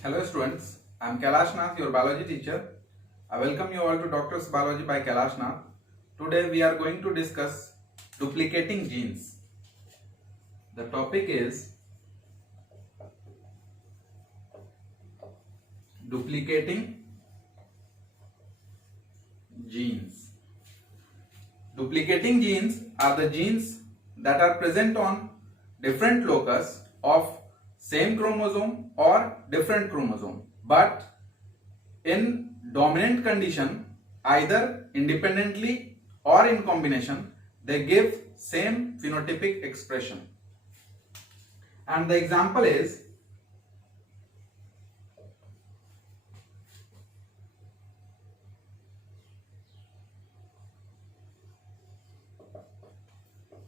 Hello students, I am Kailash Nath, your biology teacher. I welcome you all to Doctor's Biology by Kailash Nath. Today we are going to discuss duplicating genes. The topic is duplicating genes. Duplicating genes are the genes that are present on different locus of same chromosome or different chromosome, but in dominant condition, either independently or in combination, they give same phenotypic expression. And the example is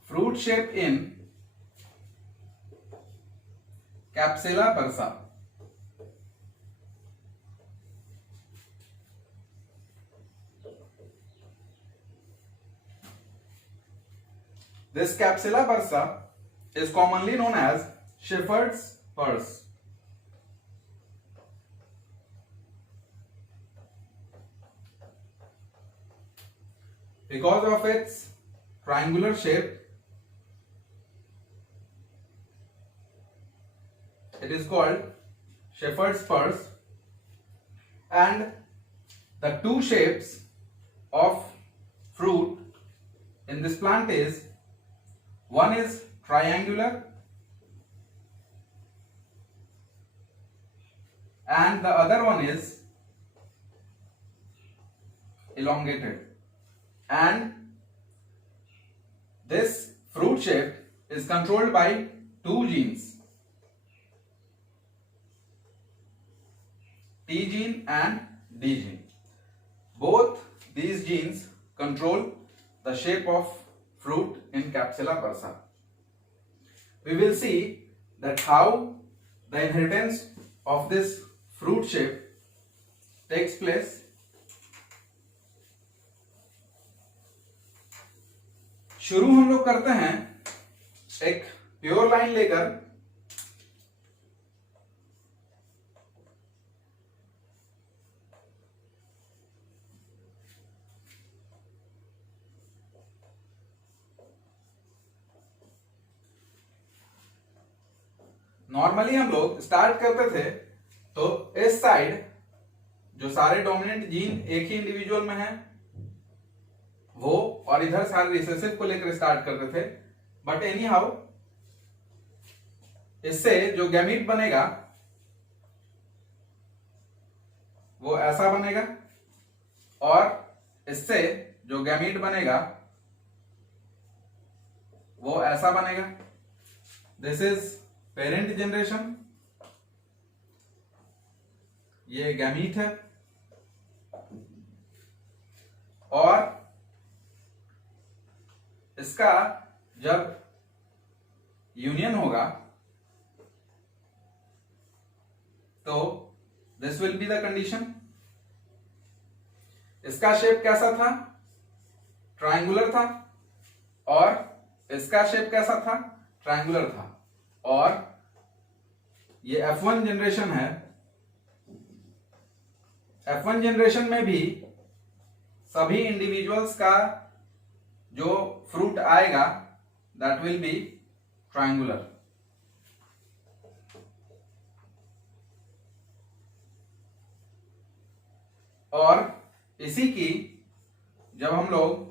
fruit shape in Capsella bursa. This Capsella bursa is commonly known as shepherd's purse. Because of its triangular shape, it is called shepherd's purse, and the two shapes of fruit in this plant is, one is triangular and the other one is elongated, and this fruit shape is controlled by two genes, T gene and D gene. Both these genes control the shape of fruit in Capsella bursa. We will see that how the inheritance of this fruit shape takes place. शुरू हम लोग करते हैं एक pure line लेकर, normally हम लोग start करते थे तो इस साइड जो सारे डोमिनेंट जीन एक ही इंडिविजुअल में है वो, और इधर सारे रिसेसिव को लेकर स्टार्ट करते थे, बट एनी हाउ इससे जो गैमीट बनेगा वो ऐसा बनेगा, और इससे जो गैमीट बनेगा वो ऐसा बनेगा. दिस इज पेरेंट जनरेशन, ये गैमीट है, और इसका जब यूनियन होगा तो this will be the condition. इसका शेप कैसा था? ट्रायंगुलर था, और इसका शेप कैसा था? ट्रायंगुलर था, और ये F1 जनरेशन है. F1 जनरेशन में भी सभी इंडिविजुअल्स का जो फ्रूट आएगा दैट विल बी ट्रायंगुलर. और इसी की जब हम लोग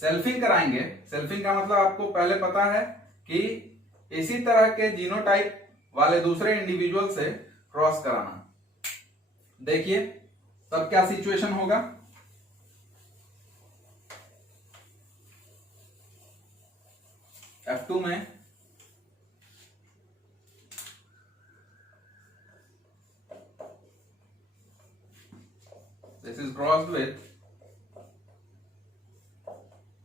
सेल्फिंग कराएंगे, सेल्फिंग का मतलब आपको पहले पता है कि इसी तरह के जीनोटाइप वाले दूसरे इंडिविजुअल से क्रॉस कराना. देखिए तब क्या सिचुएशन होगा. F2 में this is crossed with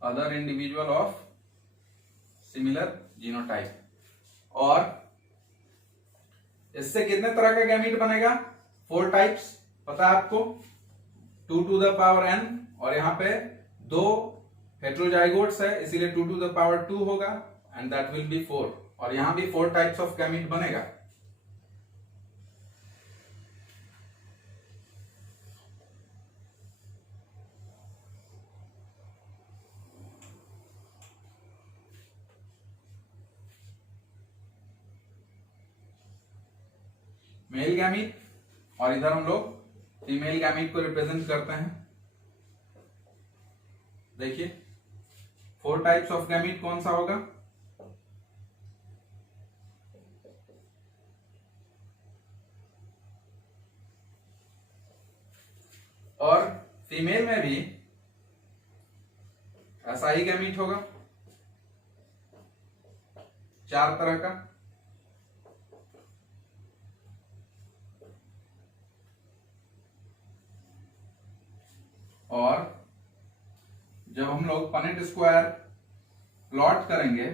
other individual of similar genotype, और इससे कितने तरह का गैमीट बनेगा? 4 टाइप्स पता है आपको, 2 to the power n, और यहां पे 2 हेट्रोजाइगोट्स है इसीलिए 2 to the power 2 होगा, एंड दैट विल बी 4, और यहां भी 4 टाइप्स ऑफ गैमीट बनेगा. मेल गैमीट और इधर हम लोग फीमेल गैमीट को रिप्रेजेंट करते हैं। देखिए 4 टाइप्स ऑफ गैमीट कौन सा होगा? और फीमेल में भी ऐसा ही गैमीट होगा, 4 तरह का। और जब हम लोग पनेट स्क्वायर प्लॉट करेंगे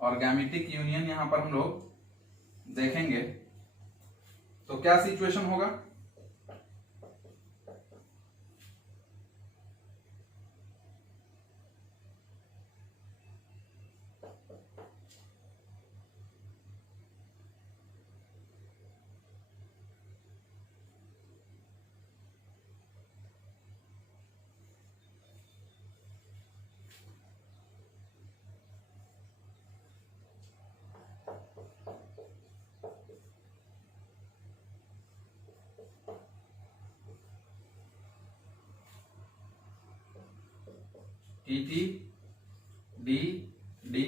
और गैमेटिक यूनियन यहां पर हम लोग देखेंगे तो क्या सिचुएशन होगा? T D D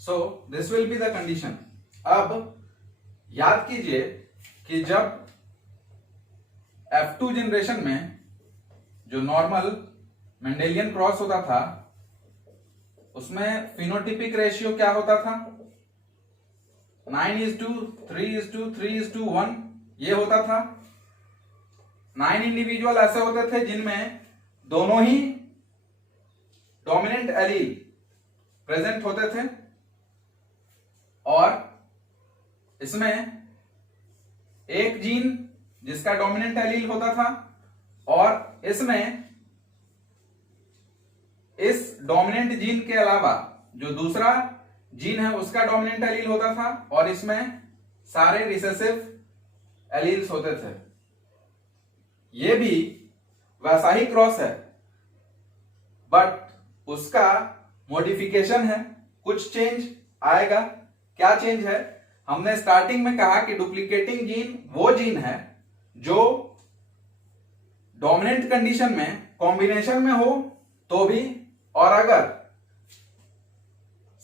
so this will be the condition. अब याद कीजिए कि जब F2 जनरेशन में जो नॉर्मल मेंडेलियन क्रॉस होता था उसमें फिनोटिपिक रेशियो क्या होता था? 9:3:3:1 ये होता था। 9 इंडिविजुअल ऐसे होते थे जिनमें दोनों ही डोमिनेंट एलील प्रेजेंट होते थे और इसमें एक जीन जिसका डोमिनेंट एलील होता था और इसमें इस डोमिनेंट जीन के अलावा जो दूसरा जीन है उसका डोमिनेंट एलील होता था और इसमें सारे रिसेसिव एलील्स होते थे। ये भी वैसा ही क्रॉस है बट उसका मॉडिफिकेशन है, कुछ चेंज आएगा। क्या चेंज है? हमने स्टार्टिंग में कहा कि डुप्लीकेटिंग जीन वो जीन है जो डोमिनेंट कंडीशन में कॉम्बिनेशन में हो तो भी और अगर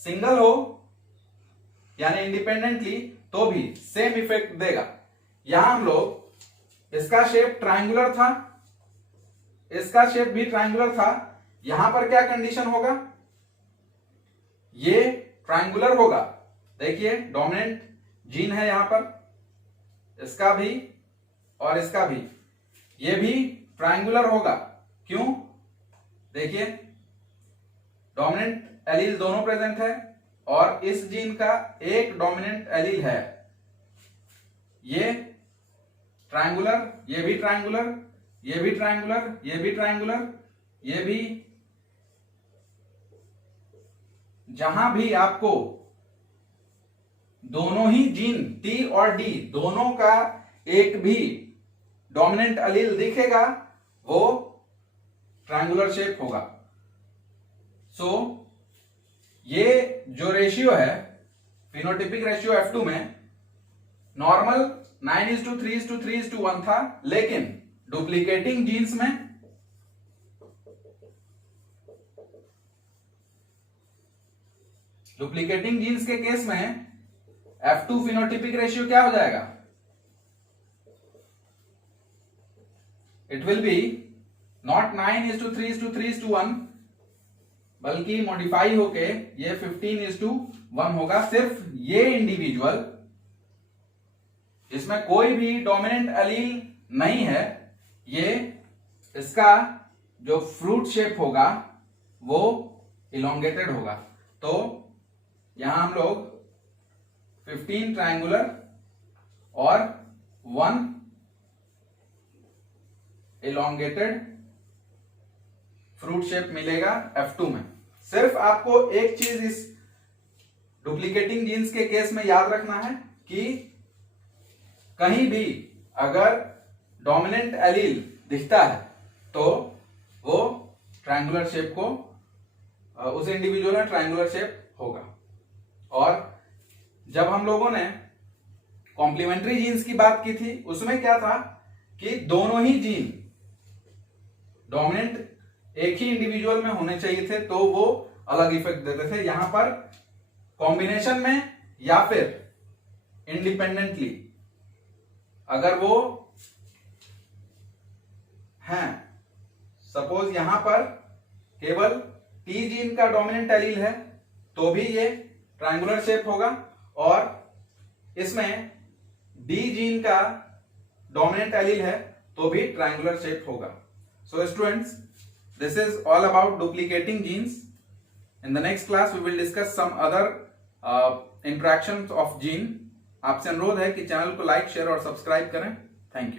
सिंगल हो यानी इंडिपेंडेंटली तो भी सेम इफेक्ट देगा। यहां हम लोग इसका शेप ट्रायंगुलर था, इसका शेप भी ट्रायंगुलर था। यहां पर क्या कंडीशन होगा? ये ट्रायंगुलर होगा। देखिए डोमिनेंट जीन है यहां पर, इसका भी और इसका भी, ये भी ट्रायंगुलर होगा। क्यों? देखिए डोमिनेंट एलील दोनों प्रेजेंट है और इस जीन का एक डोमिनेंट एलील है। ये ट्रायंगुलर, ये भी ट्रायंगुलर, ये भी ट्रायंगुलर, ये भी ट्रायंगुलर, ये भी। जहां भी आपको दोनों ही जीन टी और डी दोनों का एक भी डोमिनेंट एलील दिखेगा वो ट्रायंगुलर शेप होगा। सो ये जो रेशियो है फिनोटिपिक रेशियो F2 में नॉर्मल 9:3:3:1 था, लेकिन डुप्लीकेटिंग जीन्स में डुप्लीकेटिंग जीन्स के केस में F2 फिनोटिपिक रेशियो क्या हो जाएगा? It will be नॉट 9:3:3:1, बल्कि मॉडिफाई होके ये 15:1 होगा। सिर्फ ये इंडिविजुअल जिसमें कोई भी डोमिनेंट एलील नहीं है, ये इसका जो फ्रूट शेप होगा वो इलोंगेटेड होगा। तो यहां हम लोग 15 ट्रायंगुलर और 1 इलोंगेटेड फ्रूट शेप मिलेगा F2 में। सिर्फ आपको एक चीज इस डुप्लीकेटिंग जीन्स के केस में याद रखना है कि कहीं भी अगर डोमिनेंट एलील दिखता है तो वो ट्रायंगुलर शेप को, उस इंडिविजुअल में ट्रायंगुलर शेप होगा। और जब हम लोगों ने कॉम्प्लीमेंट्री जीन्स की बात की थी, उसमें क्या था कि दोनों ही जीन डोमिनेंट एक ही इंडिविजुअल में होने चाहिए थे, तो वो अलग इफेक्ट देते थे। यहां पर कॉम्बिनेशन में या फिर इंडिपेंडेंटली अगर वो हैं, सपोज यहां पर केवल टी जीन का डोमिनेंट एलील है तो भी ये ट्रायंगुलर शेप होगा, और इसमें डी जीन का डोमिनेंट एलील है तो भी ट्रायंगुलर शेप होगा। So students, this is all about duplicating genes. In the next class we will discuss some other interactions of gene. आपसे अनुरोध है कि चैनल को लाइक, शेयर और सब्सक्राइब करें।